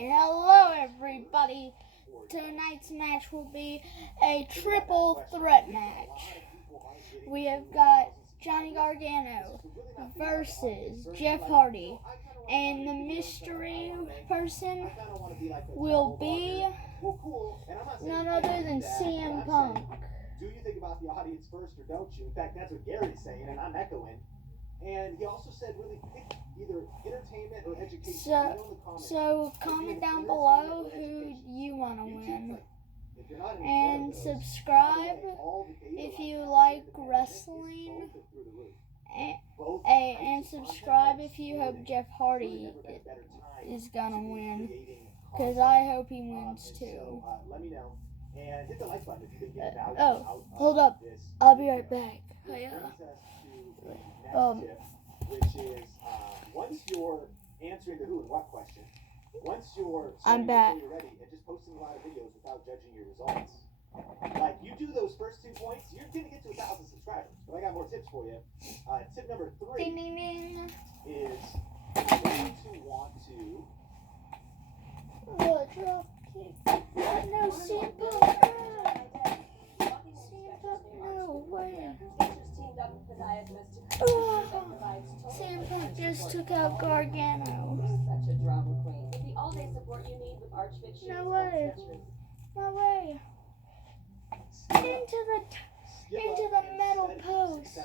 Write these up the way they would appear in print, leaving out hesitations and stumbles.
Okay, hello everybody. Tonight's match will be a triple threat match. We have got Johnny Gargano versus Jeff Hardy, and the mystery person will be none other than CM Punk. Do you think about the audience first or don't you? In fact, that's what Gary's saying, and I'm echoing. And he also said really pick either entertainment or education. So comment down below who you want to win. And subscribe if you like wrestling. And subscribe if you hope Jeff Hardy is going to win. Because I hope he wins too. Let me know. And hit the like button if you've been getting value. Hold up. I'll be right back. Which is once you're answering the who and what question, once you're I'm back. You're ready and just posting a lot of videos without judging your results. Like you do those first 2 points, you're gonna get to 1,000 subscribers. But I got more tips for you. Tip number 3 ding, ding, ding. is going to want to drop kick. No, CM Punk. CM Punk, no way. CM Punk just took out Gargano. No way. No way. Into the metal post.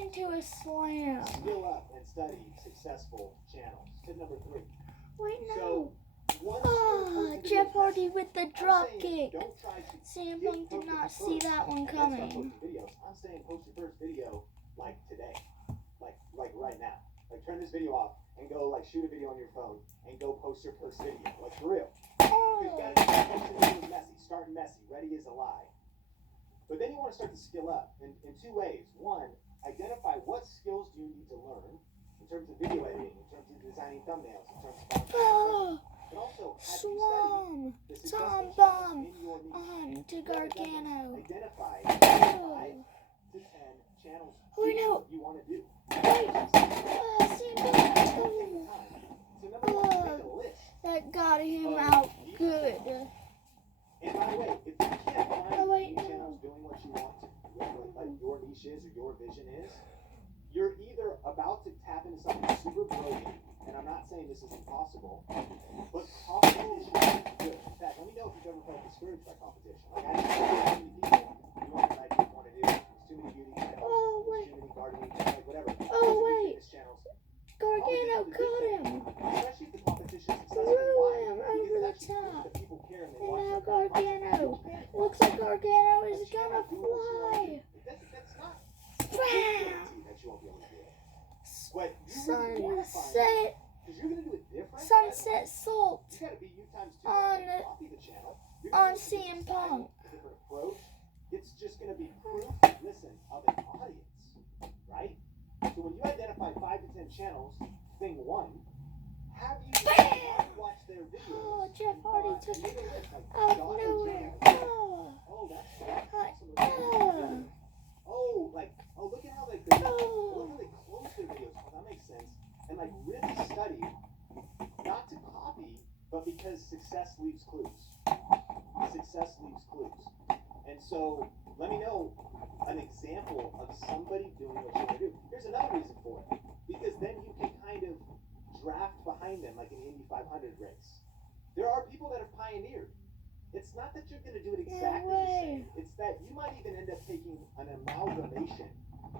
Into a slam. Skill up and study successful channels. Tip number 3. Wait, no. Jeff Hardy with the drop kick. CM Punk did not see that one coming. I'm saying post your first video like today. Like right now. Like turn this video off and go like shoot a video on your phone and go post your first video. Like for real. You've got to be messy. Start messy. Ready is a lie. But then you want to start to skill up in 2 ways. One, identify what skills do you need to learn in terms of video editing, in terms of designing thumbnails, in terms of and also Slam! Tom bomb on to Gargano. Identify 5 to 10 channels you want to do. That got him out good. And by the way, if you can't find any channels doing what you want to, like your niche is or your vision is, you're either about to tap into something super brilliant, and I'm not saying this is impossible, but competition is good. In fact, let me know if you've ever felt discouraged by competition. Like I know too many people you want to do. There's too many beauty channels, there's too many gardening channels, like whatever. Channels. Gargano caught him. Especially if the competition is successful. Threw him over the top. And now Gargano. Looks like Gargano is gonna fly. That's not Bam! Sunset. Sunset Salt on CM Punk. It's just going to be proof, listen, of an audience, right? So when you identify 5 to 10 channels, thing 1, have you watched their videos? Oh, Jeff Hardy took it out of nowhere. Look at how they close their videos. That makes sense. And like really study, not to copy, but because success leaves clues. Success leaves clues. And so let me know an example of somebody doing what you want to do. Here's another reason for it. Because then you can kind of draft behind them like an Indy 500 race. There are people that have pioneered. It's not that you're going to do it exactly the same. It's that you might even end up taking an amalgamation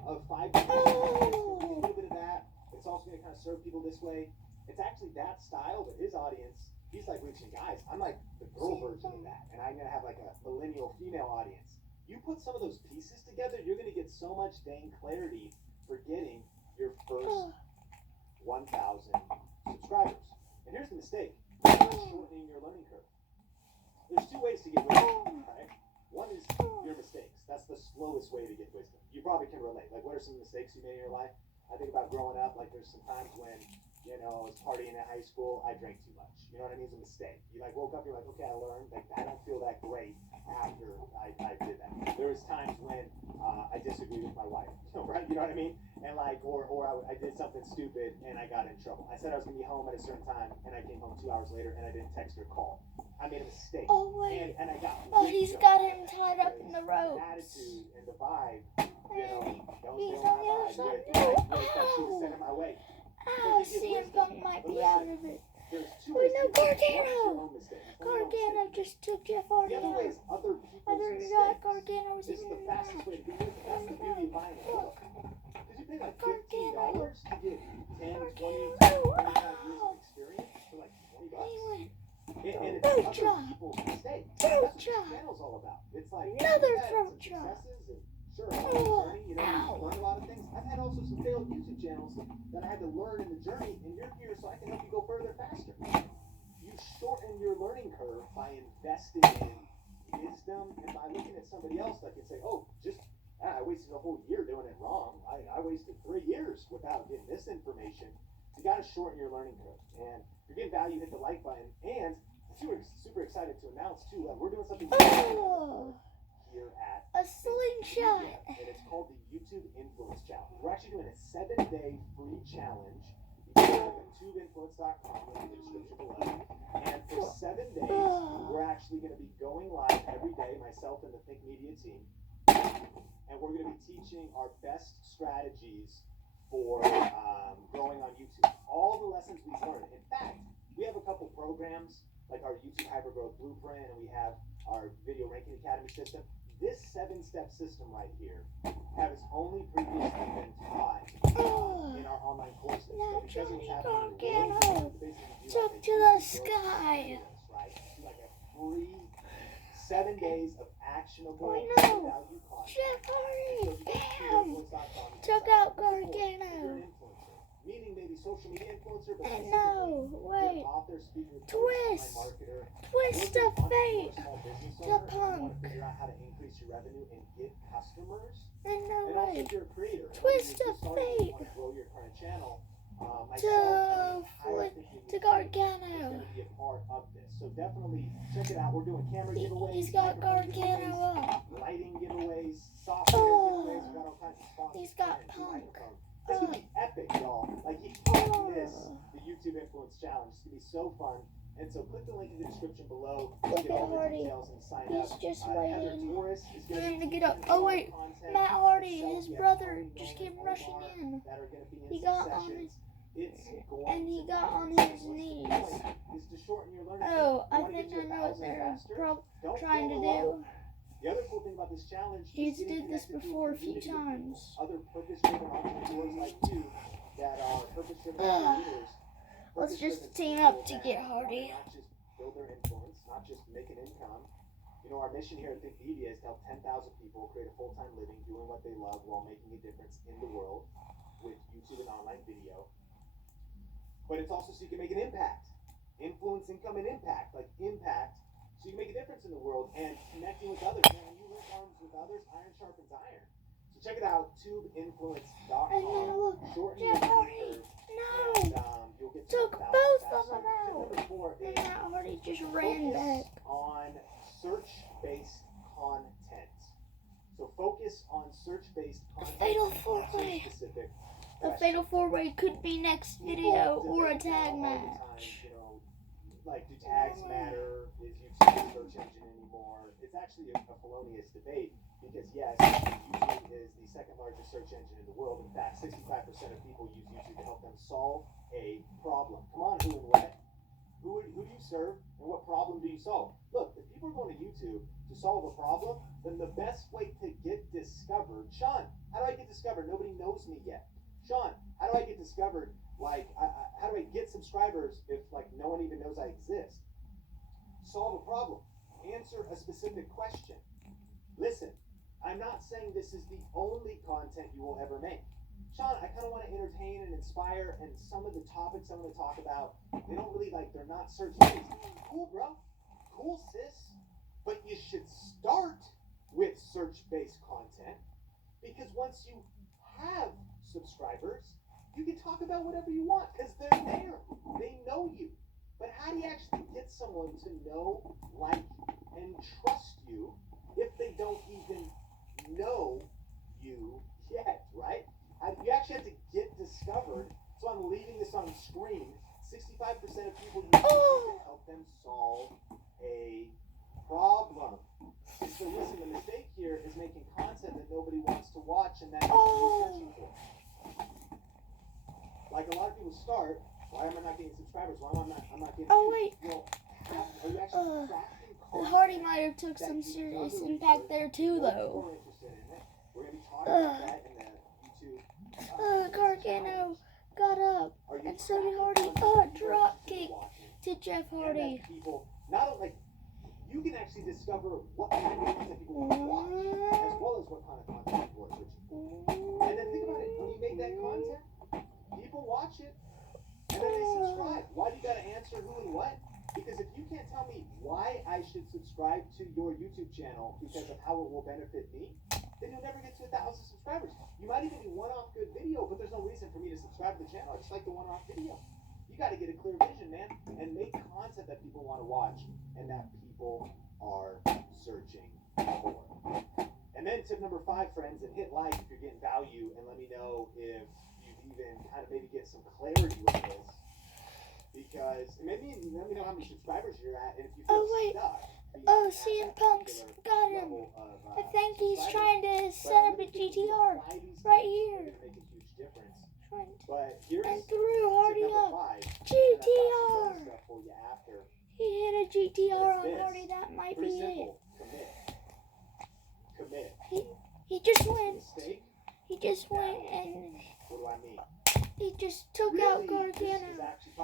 of 5 to 10 channels. A little bit of that. It's also going to kind of serve people this way. It's actually that style, but his audience, he's like reaching guys. I'm like the girl version of that, and I'm going to have like a millennial female audience. You put some of those pieces together, you're going to get so much dang clarity for getting your first 1,000 subscribers. And here's the mistake. Shortening your learning curve. There's 2 ways to get wisdom, right? One is your mistakes. That's the slowest way to get wisdom. You probably can relate. Like, what are some mistakes you made in your life? I think about growing up, like there's some times when you know, I was partying in high school, I drank too much. You know what I mean? It's a mistake. You like woke up, you're like, okay, I learned. Like, I don't feel that great after I did that. There was times when I disagreed with my wife, right? You know what I mean? And like, or I did something stupid and I got in trouble. I said I was gonna be home at a certain time, and I came home 2 hours later, and I didn't text or call. I made a mistake. Oh wait. And I got. Oh, he's got him tied up in the ropes. The attitude and the vibe, you know, don't He's steal on the my other vibe. side. Really No. thought she was sending my way. Ow, CM Punk might be out of it. There's two Wait, ways no, to do it. Gargano. One is your own mistake. One is your own Gargano mistake. just took Jeff The Hardy other way out. is other I people's forgot mistakes. Gargano was This is even the in the fastest match. way to do it. That's the beauty of buying it. Look. Did you pay like Gargano. $15 to get 10, 20, 25 years of experience for like $20? Anyway, And it's Throat other chop. people's mistakes. Throat That's what this chop. channel's all about. It's like Another we've had throat some chop. successes and sure, along the journey, you know, Ow. we've learned a lot of things. I've had also some failed YouTube channels that I had to learn in the journey, and you're here so I can help you go further faster. You shorten your learning curve by investing in wisdom and by looking at somebody else that can say, oh, just I wasted a whole year doing it wrong. I wasted 3 years without getting this information. You got to shorten your learning curve. And if you're getting value, hit the like button. And super excited to announce too, we're doing something Oh, here at a slingshot. and it's called the YouTube Influence Challenge. We're actually doing a 7-day free challenge. You can go to tubeinfluence.com, link in the description below. And for 7 days, we're actually going to be going live every day, myself and the Think Media team. And we're going to be teaching our best strategies for growing on YouTube. All the lessons we've learned. In fact, we have a couple programs like our YouTube Hypergrowth Blueprint, and we have our Video Ranking Academy system. This 7-step system right here has only previously been taught in our online courses. Now But because Johnny it's happening in the Gargano world, basically do took like to a the YouTube sky. course, right? Do like a free 7 days of actionable I know. value content. Jeff Hardy, So you go to bam, tubeinfluence.com, you took can sign out up. You're an Gargano. influencer, meaning maybe social media influencer, but And specifically no, you're wait, an author, speaker, coach, Twist. online marketer, twist or of you're an fate. entrepreneur, small business The owner, and you punk. want to figure out how to increase your revenue and get customers. And no And also way, if you're a creator, Twist and of you just started, fate. you want to grow your current channel, to myself and the entire Flip Think Media to team is Gargano. going to be a part of this. So definitely check it out. We're doing camera giveaways, He's got microphone Gargano giveaways, up. lighting giveaways, software giveaways. We've got all kinds of sponsors. He's got and Punk. microphones. It's going to be epic, y'all. Like, you can't miss the YouTube Influence Challenge. It's going to be so fun. And so click the link in the description below to Look get at all the Hardy. details and sign He's up. just Heather waiting Torres is for going him to be get up. teaching Oh all wait, content. Matt Hardy, Myself, his we have brother, Tony, just Nolan, came and rushing Omar in. that are going to be in He some got on sessions. It's going And he to got be on amazing. his What's the knees. point? Is to shorten your learning curve. Oh, You I wanna think get I to know what 1,000 they're faster? Don't trying to go do. alone. The other cool thing about this challenge He's is getting did this connected to before a few community of people, times. other purpose-driven entrepreneurs like you that are purpose-driven creators. Let's just purpose-driven team up people to that get wanna Hardy. Not just build their influence, not just make an income. You know, our mission here at Think Media is to help 10,000 people create a full-time living doing what they love while making a difference in the world with YouTube and online video. But it's also so you can make an impact. Influence, income, and impact. Like impact, so you can make a difference in the world and connecting with others. And when you link arms with others, iron sharpens iron. So check it out, tubeinfluence.com. And now look, Shorten your Jeff Hardy. learning curve, No, and you'll get to took 1,000 both of faster. them Tip out. number 4 And is Matt Hardy just ran focus back. on search-based content. So focus on search-based content. fatal not four-way. specific The questions. fatal four-way could be next video or a tag match. You know, like, do tags matter? Is YouTube a search engine anymore? It's actually a felonious debate because, yes, YouTube is the second largest search engine in the world. In fact, 65% of people use YouTube to help them solve a problem. Come on, who and what? Who do you serve and what problem do you solve? Look, if people are going to YouTube to solve a problem, then the best way to get discovered, Sean, how do I get discovered? Nobody knows me yet. Sean, how do I get discovered? Like, how do I get subscribers if, like, no one even knows I exist? Solve a problem. Answer a specific question. Listen, I'm not saying this is the only content you will ever make. Sean, I kind of want to entertain and inspire, and some of the topics I'm going to talk about, they don't really, like, they're not search-based. Cool, bro. Cool, sis. But you should start with search-based content, because once you have subscribers, You can talk about whatever you want because they're there. They know you. But how do you actually get someone to know, like, and trust you if they don't even know you yet, right? You actually have to get discovered. So I'm leaving this on the screen. 65% of people use YouTube to help them solve a problem. And so listen, the mistake here is making content that nobody wants to watch and that you're searching for. Like a lot of people start, why am I not getting subscribers? Why am I not getting Well, are you actually crafting Hardy might have took some serious impact there too, though. We're going to be talking about that in the YouTube. Gargano got up, and so did Hardy. Drop kick to Jeff Hardy. People, not like you can actually discover what kind of things that people want to watch, as well as what kind of content people are searching for. And then think about it, when you make that content, people watch it, and then they subscribe. Why do you got to answer who and what? Because if you can't tell me why I should subscribe to your YouTube channel because of how it will benefit me, then you'll never get to 1,000 subscribers. You might even be one-off good video, but there's no reason for me to subscribe to the channel. I just like the one-off video. You got to get a clear vision, man, and make content that people want to watch and that people are searching for. And then tip number 5, friends, and hit like if you're getting value, and let me know if you've even kind of maybe get some clarity with this. Because maybe let me know how many subscribers you're at, and if you feel stuck. CM Punk's got him. I think he's trying to set up a GTR right here. And threw Hardy up. GTR. He hit a GTR on Hardy. That might be it. Commit. He just went. He just went and what do I mean? he just took out Gargano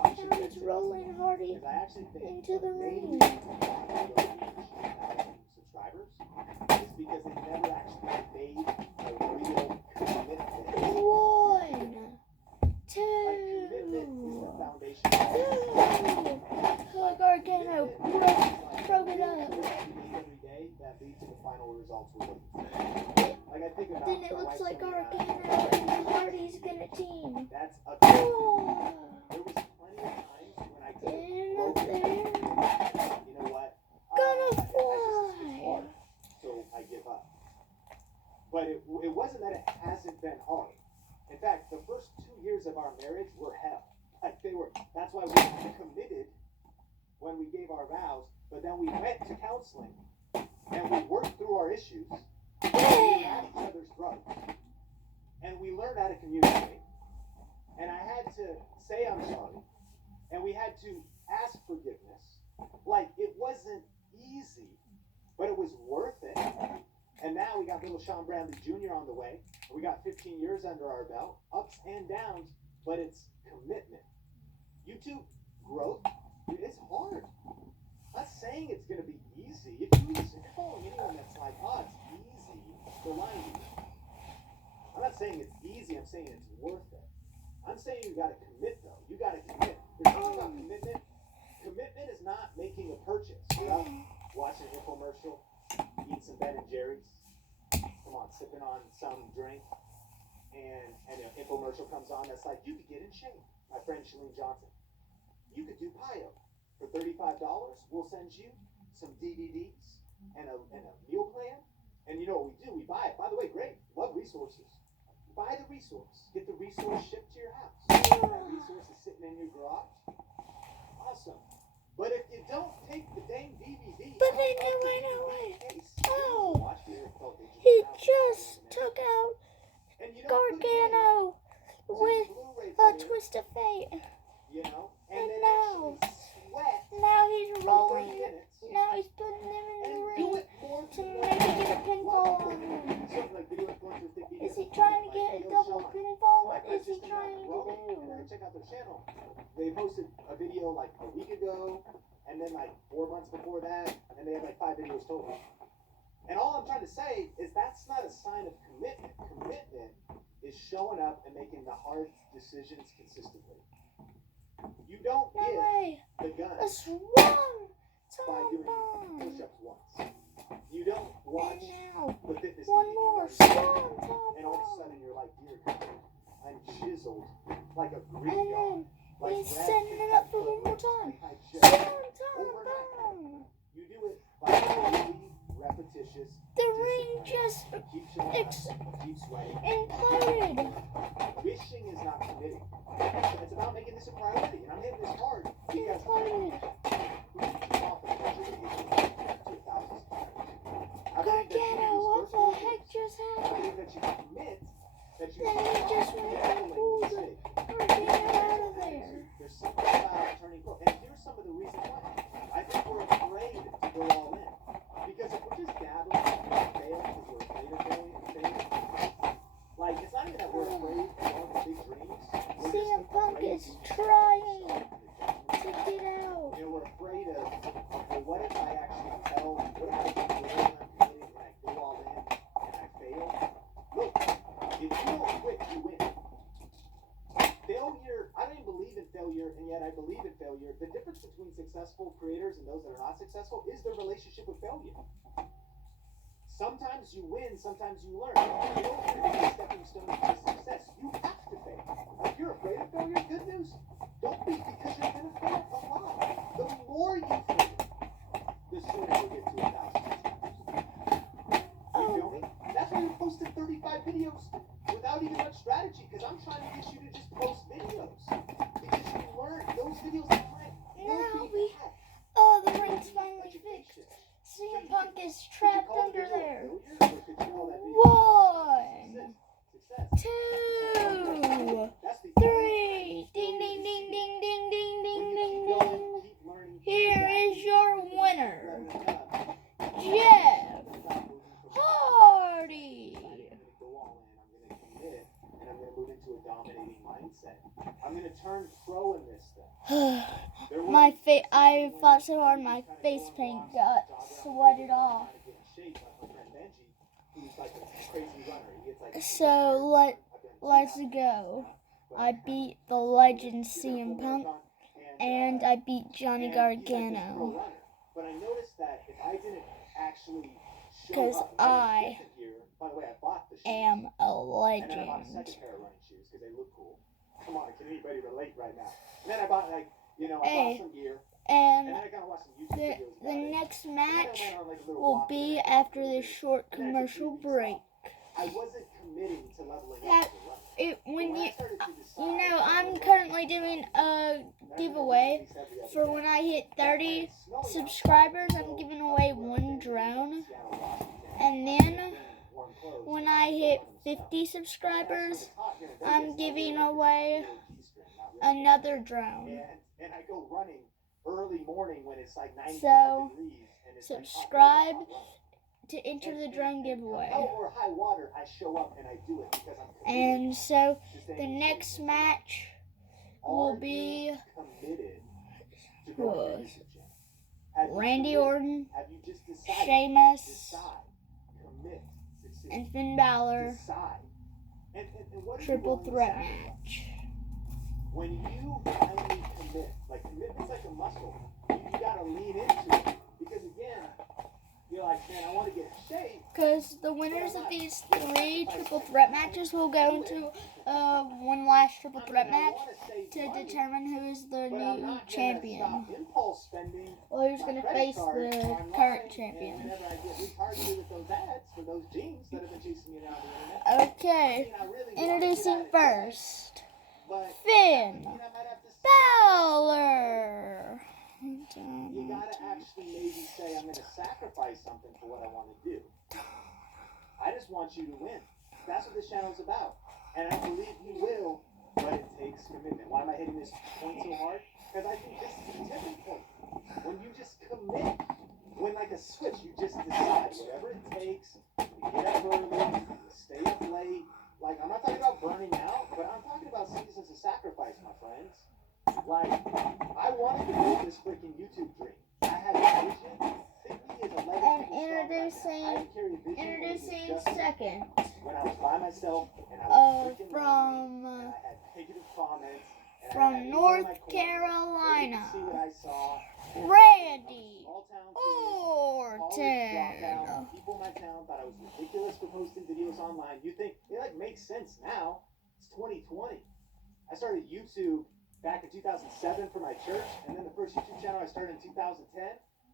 and was rolling Hardy into the ring. Subscribers is because they never actually made a real commitment. 1, 2, 2. Gargano broke it up. That leads to the final results we're looking for. Like I think about Then it looks like Gargano and Hardy's gonna team. That's a there was plenty of times when I could you know what? Gonna fly. Hard, so I give up. But it wasn't that it hasn't been hard. In fact, the first 2 years of our marriage were hell. Like they were. That's why we committed when we gave our vows. But then we went to counseling and we worked through our issues. We were at each other's throats. And we learned how to communicate. And I had to say I'm sorry. And we had to ask forgiveness. Like, it wasn't easy, but it was worth it. And now we got little Sean Bradley Jr. on the way. We got 15 years under our belt, ups and downs, but it's commitment. YouTube growth, it's hard. I'm not saying it's going to be easy. If you're following anyone that's like, oh, it's easy, they're lying to you. I'm not saying it's easy. I'm saying it's worth it. I'm saying you got to commit, though. You got to commit. There's something about commitment. Commitment is not making a purchase. Without watching an infomercial, eating some Ben and Jerry's, come on, sipping on some drink, and an infomercial comes on that's like, you could get in shape. My friend Shalene Johnson. You could do PIO. For $35, we'll send you some DVDs and a meal plan. And you know what we do? We buy it. By the way, great. Love resources. Buy the resource. Get the resource shipped to your house. That resource is sitting in your garage. Awesome. But if you don't take the dang DVD... But they knew right away. Oh, he just took out Gargano with a twist of fate. You know? And now he's rolling. Now he's putting them in the ring to maybe get a pinfall on him. Is he trying to get a double pinfall? What is he trying to do? Check out their channel. They posted a video like a week ago, and then like 4 months before that, and they had like 5 videos total. And all I'm trying to say is that's not a sign of commitment. Commitment is showing up and making the hard decisions consistently. You don't get the gun by doing push-ups once. You don't watch the fitness one more and all of a sudden you're like, dear God, I'm chiseled like a Greek And god. then Like he's Brad setting Pitt it up type for one more photos. time. I just Overnight. you do it by daily, repetitious. The ring just Keep showing up, keep sweating. imploded. Wishing is not committing. It's about making this a priority, and I'm hitting this hard because Imploded. Gargano, what the heck just I happened? believe that you commit that you Then he just went and pulled Gargano out of there. There's something about turning pro, and here's some of the reasons why. I think we're afraid to go all in. Because if we're just dabbling and fail because we're afraid of failing, like, it's not even that we're afraid of all the big dreams. CM Punk is trying to get out. You know, we're afraid of, well, what if I actually tell, what if I do good and I'm committed and I go all in and I fail? Look, if you don't quit, you win. Failure, I don't even believe in failure, and yet I believe in failure. The difference between successful creators and those that are not successful is their relationship with failure. Sometimes you win, sometimes you learn. Failure is a stepping stone to success. You have to fail. If you're afraid of failure, good news. Don't be, because you're going to fail a lot. The more you fail, the sooner you'll get to 1,000 subscribers. You feel me? That's why we posted 35 videos without even much strategy, because I'm trying to get you to just post videos. Because you learn those videos that Now oh, the ring's finally fixed. CM Punk is trapped under there. 1, 2, 3. Ding, ding, ding, ding, ding, ding, ding, ding, ding. Here is your winner, Jeff Hardy. I'm gonna turn pro in this thing. I fought so hard my face paint got sweated off. So let's go. I beat the legend CM Punk, and I beat Johnny Gargano. But I noticed that if I didn't actually because I am a legend. And then I bought a second pair of running shoes because they look cool. Come on, can anybody relate right now? And then I bought I bought some gear. And then I gotta watch some YouTube videos. The next match will be after this short commercial break. I wasn't committing to leveling up. I'm currently doing a giveaway for when I hit 30 subscribers. I'm giving away 1 drone, and then when I hit 50 subscribers, I'm giving away another drone. And I go running early morning when it's like 95 degrees. Subscribe to enter the drone giveaway. Or high water, I show up and I do it because I'm committed. And so the next match will be Randy Orton, Sheamus, and Finn Balor. Triple threat match. When you finally commit, like commitment's like a muscle. You gotta lean into it. Because again, you're like, man, I want to get in shape. Because the winners of these 3 triple threat matches will go into one last triple threat match to determine who is the new champion. Or who's going to face the current champion. Okay, introducing first, Finn Balor. You gotta actually maybe say, I'm gonna sacrifice something for what I want to do. I just want you to win. That's what this channel's about. And I believe you will, but it takes commitment. Why am I hitting this point so hard? Because I think this is the tipping point. When you just commit, when like a switch, you just decide whatever it takes, you get up early, stay up late. Like, I'm not talking about burning out, but I'm talking about seeing this as a sacrifice, my friends. Like, I wanted to build this freaking YouTube dream. I had a vision. And introducing second, when I was by myself and I was from North Carolina, Randy Orton. People in my town thought I was ridiculous for posting videos online. You think it makes sense now? It's 2020. I started YouTube back in 2007 for my church, and then the first YouTube channel I started in 2010.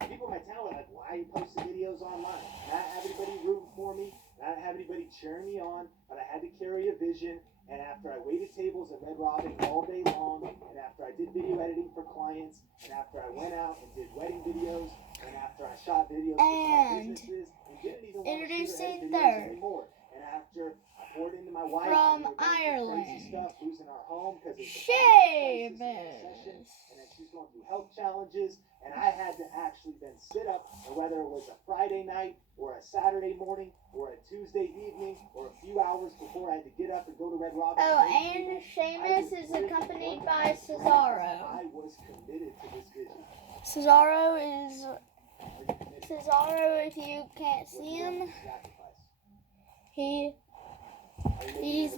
People in my town were like, why are you posting videos online? Not have anybody rooting for me, not have anybody cheering me on, but I had to carry a vision. And after I waited tables at Red Robin all day long, and after I did video editing for clients, and after I went out and did wedding videos, and after I shot videos for small businesses, and didn't even want to shoot ahead videos anymore. And after I poured into my wife, from we were going Ireland, through crazy stuff, losing our home because of the Seamus, recession, and then she's going through health challenges, and I had to actually then sit up, and whether it was a Friday night or a Saturday morning or a Tuesday evening or a few hours before I had to get up and go to Red Robin. Oh, and Seamus is accompanied by Cesaro. I was committed to this vision. Cesaro, if you can't see him, he's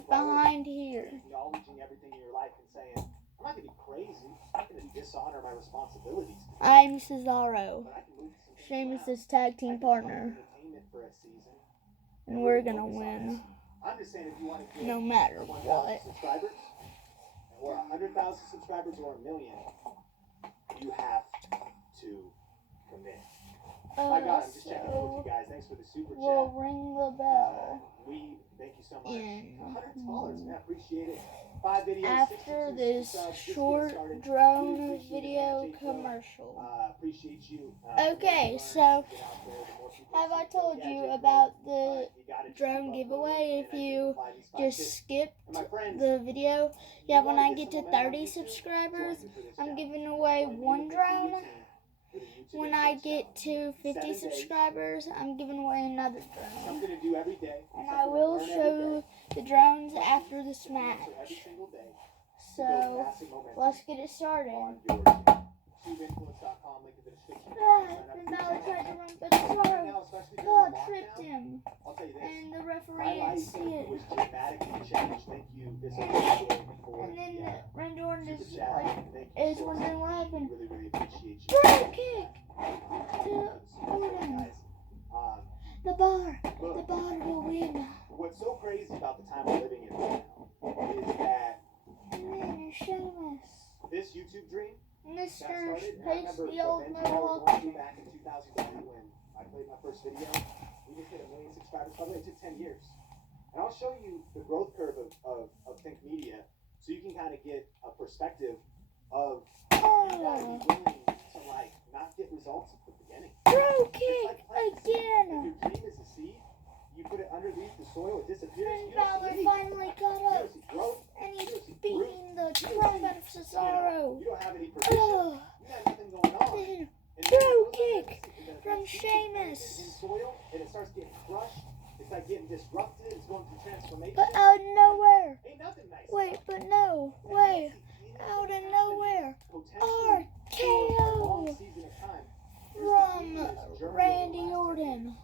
behind here. Acknowledging everything in your life and saying, I'm not going to be crazy. I'm not going to dishonor my responsibilities. I'm Cesaro, Seamus' tag team partner, and we're going to win, I'm just saying, if you want to get no matter 1,000 what. subscribers, or 100,000 subscribers, or 1 million, you have to commit. My God, I'm just checking in with you guys. Thanks for the super chat. We'll ring the bell. Thank you so much. $100, man, appreciate it. 5 videos. After this short drone video commercial. Appreciate you. Okay, so have I told you about the drone giveaway? If you just skipped the video, yeah, when I get to 30 subscribers, I'm giving away 1 drone. When I get to 50 subscribers, I'm giving away another drone. And I will show the drones after this match. So, let's get it started. And Balor tried to run, but Cesaro tripped him. And the referee didn't see it. And then Randy Orton is wondering what happened. Drop kick to Orton. The bar will win. What's so crazy about the time we're living in right now is that Sheamus. this YouTube dream Mr. Pace the Old Mohawk. back in 2020 when I played my first video. We just hit 1 million subscribers. By the way, it took 10 years. And I'll show you the growth curve of Think Media so you can kind of get a perspective of you gotta be willing to not get results at the beginning. Bro kick again. If your dream is a seed, you put it underneath the soil, it disappears. And Balor finally got up. And he's beating the crap out of Cesaro. You don't have any position. You got nothing going on. Bro kick from Sheamus. In soil, and it starts getting crushed. It's like getting disrupted. It's going through transformation. But out of nowhere. Ain't nothing nice. Wait, but no. Wait. Out of nowhere. RKO from Randy Orton.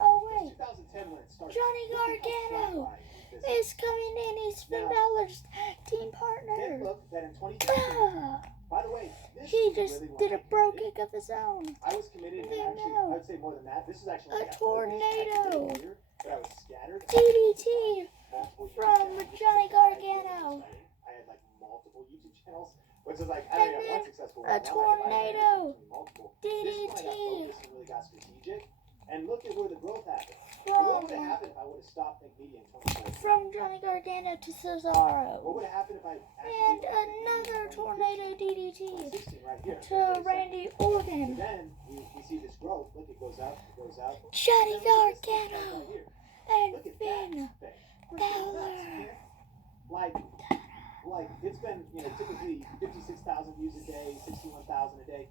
Oh wait. Johnny Gargano is coming in. He's Finn Balor's team partner. By the way, he just did a bro kick of his own. I was committed, and actually, I'd say more than that. This is actually a tornado. But I was scattered. DDT from Johnny Gargano. I had multiple YouTube channels, which is I don't have one successful one. A tornado. DDT. This one I got focused and really got strategic. And look at where the growth happened. What would have happened if I would have stopped Think Media in 2014? From Johnny Gargano to Cesaro. What would have happened if I and another tornado DDT right here, to Randy Orton. Then we see this growth. Look, it goes up, it goes up. Johnny Gargano and Finn Balor. Like it's been typically 56,000 views a day, 61,000 a day.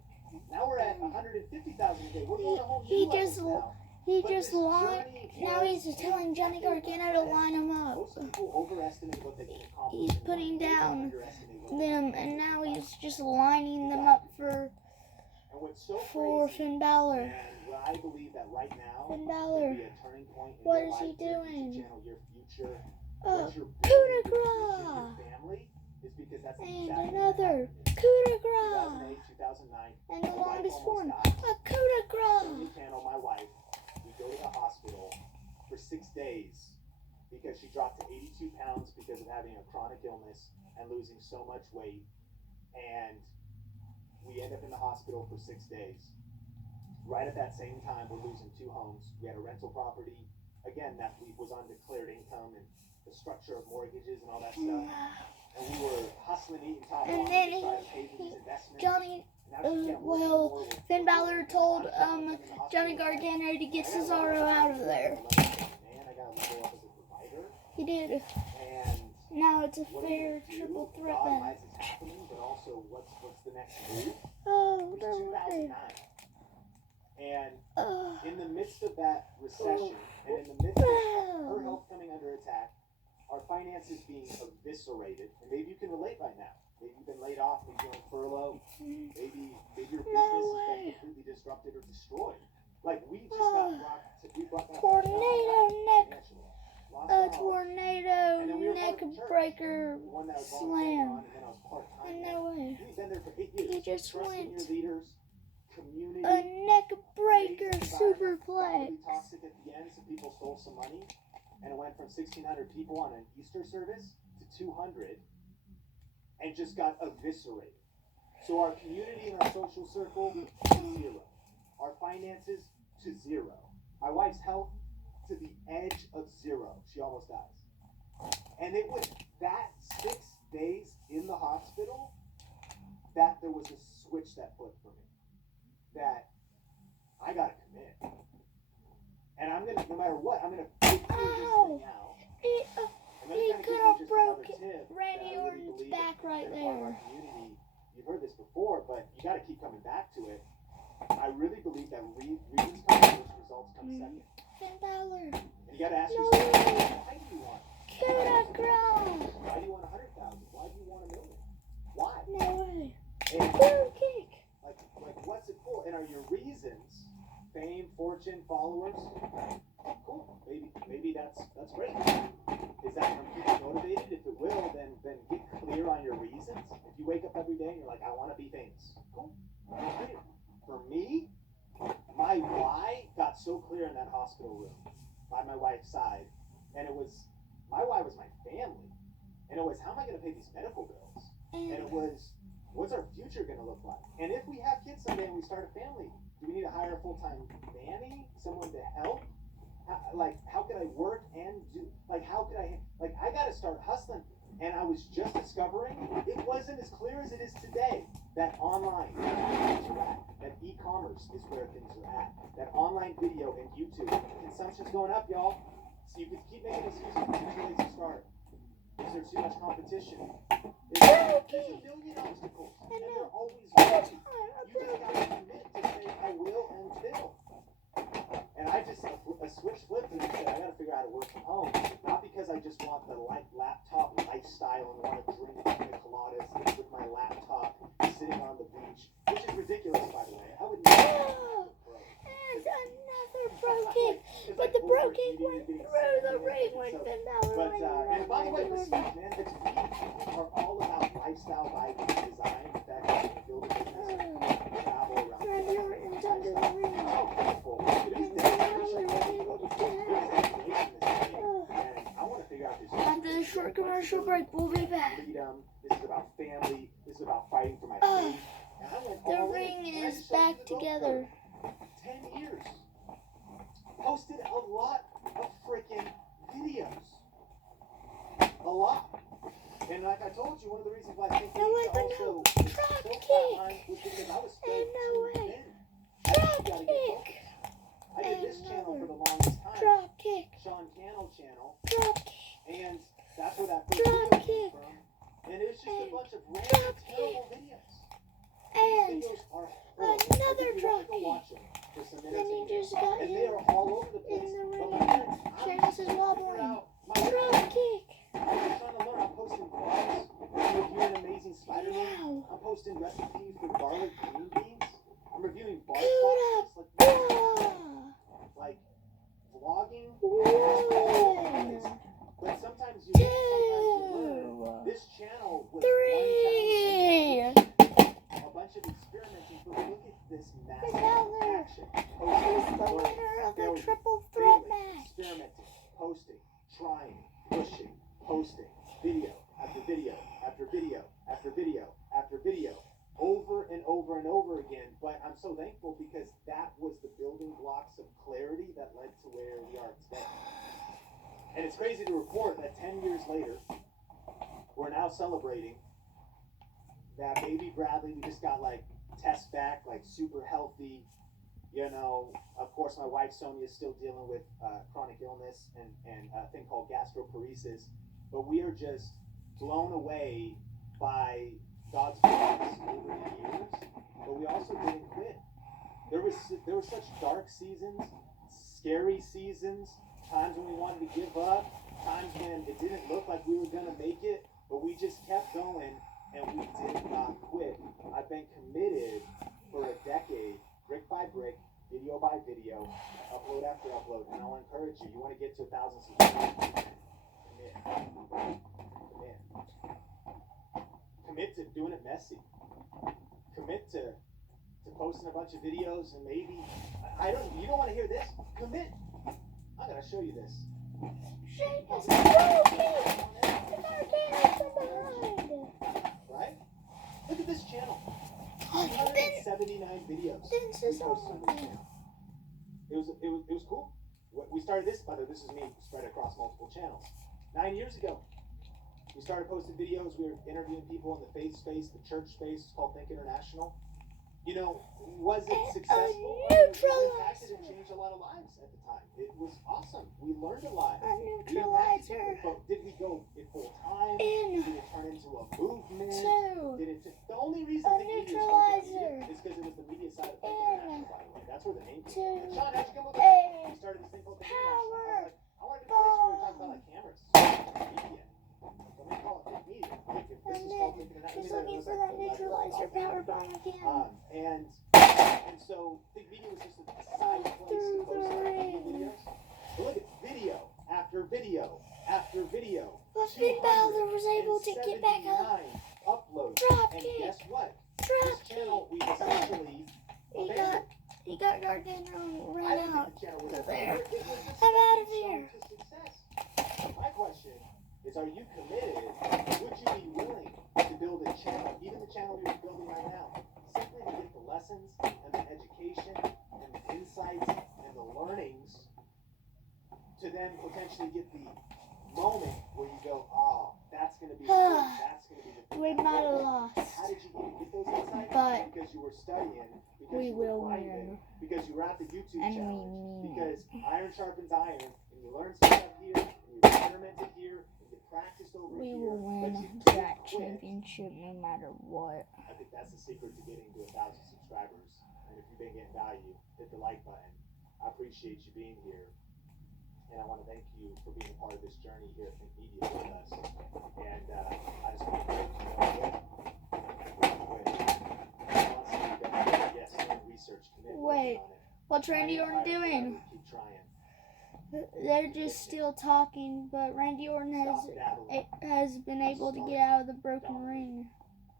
Now we're at 150,000 a day. We're going a whole new level now. He just lined. Now he's telling Johnny Gargano to line him up. Most people overestimate what they can accomplish. He's putting down them, and now he's just lining them up for Finn Balor. And I believe that right now Finn Balor. be a turning point in What your is life, he your doing? channel, your future. Oh, What you're coup de building, grace. your family is because that's And exactly another coup de 2008, grace. 2009. And the my wife longest almost one, died. a coup de On the grace. channel, my wife, we go to the hospital for 6 days. because she dropped to 82 pounds because of having a chronic illness and losing so much weight. And we end up in the hospital for 6 days. Right at that same time, we're losing 2 homes. We had a rental property, again, that was on declared income and the structure of mortgages and all that stuff. And we were hustling, eating top And line then to try to pay for these investments. Johnny, Now she can't work well, anymore. Finn Balor told Johnny Gargano to get Cesaro out of there. Man, I gotta level up as a provider. He did. And Now it's a what are we fair gonna do? triple threat God, why match. is this happening? But also, what's the next move? Oh, It no was way. 2009. And in the midst of that recession, and in the midst of her health coming under attack, our finances being eviscerated, and maybe you can relate right now. Maybe you've been laid off, maybe you're on furlough, maybe your business has been completely disrupted or destroyed. Like we just got brought back Tornado neck. financially. Lost our A house. tornado And then we were neck part of the church. breaker The one that was slam. on, and then I was part-time. No way. We've been there for 8 years. He just Trusting went. your leaders, community. A neck breaker Got superplex. really toxic at the end, so people stole some money, and it went from 1,600 people on an Easter service to 200, and just got eviscerated. So our community and our social circle to 0. Our finances to 0. My wife's health to the edge of 0. She almost dies. And it was that 6 days in the hospital that there was a switch that flipped for me. That I gotta commit. And I'm gonna, no matter what, I'm gonna figure this thing out. He could have broken Randy Orton's back right there. You've heard this before, but you gotta keep coming back to it. I really believe that reasons come first, results come second. Finn Balor. And you gotta ask yourself, why do you want it? Coup de grace. Why do you want 100,000? Why do you want 1 million? Why? No way. And Boom kick. like what's it for? And are your reasons fame, fortune, followers? Cool. Maybe that's great. Is that going to keep you motivated? If it will, then get clear on your reasons. If you wake up every day and you're like, I want to be famous. Cool. Great. For me, my why got so clear in that hospital room by my wife's side, and it was my why was my family, and it was how am I going to pay these medical bills, and it was what's our future going to look like, and if we have kids someday and we start a family, do we need to hire a full-time nanny, someone to help? How could I work and do, how could I got to start hustling. And I was just discovering it wasn't as clear as it is today that online things are at, that e-commerce is where things are at, that online video and YouTube consumption's going up, y'all. So you could keep making excuses, but it's too late to start. Is there too much competition? There's a million obstacles, and they're always ready. You just got to commit to say, I will until. And I just, a switch flipped and said, I got to figure out how to work from home. Not because I just want the laptop lifestyle and want to drink pina coladas with my laptop sitting on the beach, which is ridiculous, by the way. I would never. And another bro kick. But the bro kick went through the ring when Finn Balor went and by the way, respect, man. We are all about lifestyle, vibes, and design. That helps you build a business, travel around. Randy Orton's under the ring. Oh, beautiful. After this short commercial break, we'll be back. Freedom. This is about family. This is about fighting for my faith. And I went The all ring in. is back together. 10 years. Posted a lot of freaking videos. A lot. And like I told you, one of the reasons why I think No way, but also no. Drop so kick. flatlined was because I was spread And no too way. thin. Drop I gotta get kick. focused. I did this And channel for another. the longest time. Drop kick. Sean Cannell channel. Drop kick. And that's where that first Drop video kick. came from. And it was just a And bunch of random, drop terrible videos. And These videos are another if you drop want to go kick. watch them for some Then he entertainment. just got And they him are all over the in place. the But ring. my friends, I'm Sheamus just is trying to wobbling. figure out my Drop kick. I'm just trying to learn. I'm posting vlogs. I'm reviewing Amazing Spider-Man. Wow. I'm posting recipes for garlic green beans. I'm reviewing bar Coup boxes, de grace. like vlogging. One. But sometimes you Two. learn. This channel was Three. a bunch of experimenting, but look at this massive Finn Balor action. is the winner of the triple threat match. Experimenting, posting, trying, But I'm so thankful because that was the building blocks of clarity that led to where we are today. And it's crazy to report that 10 years later, we're now celebrating that baby Bradley, we just got like tests back, like super healthy. You know, of course, my wife Sonia is still dealing with chronic illness and a thing called gastroparesis. But we are just blown away by God's grace over the years. But we also didn't quit. There were such dark seasons, scary seasons, times when we wanted to give up, times when it didn't look like we were going to make it, but we just kept going and we did not quit. I've been committed for a decade, brick by brick, video by video, upload after upload, and I'll encourage you. You want to get to 1,000 subscribers? Commit to doing it messy. Commit to posting a bunch of videos and maybe you don't want to hear this? Commit. I'm gonna show you this. Shane is broken! The Garganos are behind! Right? Look at this channel. Oh, 179 videos. This is awesome. It was cool. We started this, by the way, this is me spread across multiple channels. 9 years ago, we started posting videos. We were interviewing people in the faith space, the church space. It's called Think International. You know, was it successful? It impacted and changed a lot of lives at the time. It was awesome. We learned a lot. A neutralizer. Did we go in full time? In Did it turn into a movement? two. Did it just, the only reason A Think Media neutralizer. is because it was the media side of Think In International, by the way. That's where the name came two. from. And Sean, how'd you come up with A it? We started this thing called Think power International. I wanted to be a place where we talk about like cameras, media. Let me call it Think Media. Like, if this is called Think International. He's looking for that neutralizer power bomb again. And so Think Media was just a side place to post our media videos. But look at video after video after video. But Finn Balor was able to get back up. Uploads. Drop And kick. guess what? Drop This channel we essentially He got Gargano I right didn't out. think the channel was Go a there. it was a I'm out of stepping here. stone to success. My question is, are you committed? Would you be willing to build a channel, even the channel you're building right now, simply to get the lessons and the education and the insights and the learnings to then potentially get the moment where you go, oh, that's going to be that's going to be the thing. We might have lost, How did you get those insights? but Because you were studying, because we you were will grinding, win. because you were at the YouTube And we challenge, mean because iron sharpens iron, and you learn stuff here, and you experimented here, and you practiced over We here. will but win you didn't that quit. championship no matter what. I think that's the secret to getting to 1,000 subscribers. And if you've been getting value, hit the like button. I appreciate you being here. And I want to thank you for being a part of this journey here at Think Media with us. And I just want to thank you. Yes, research, commit, Wait, on it. what's Randy Orton doing? Keep trying. They're just still talking, but Randy Orton has been able to get out of the broken ring.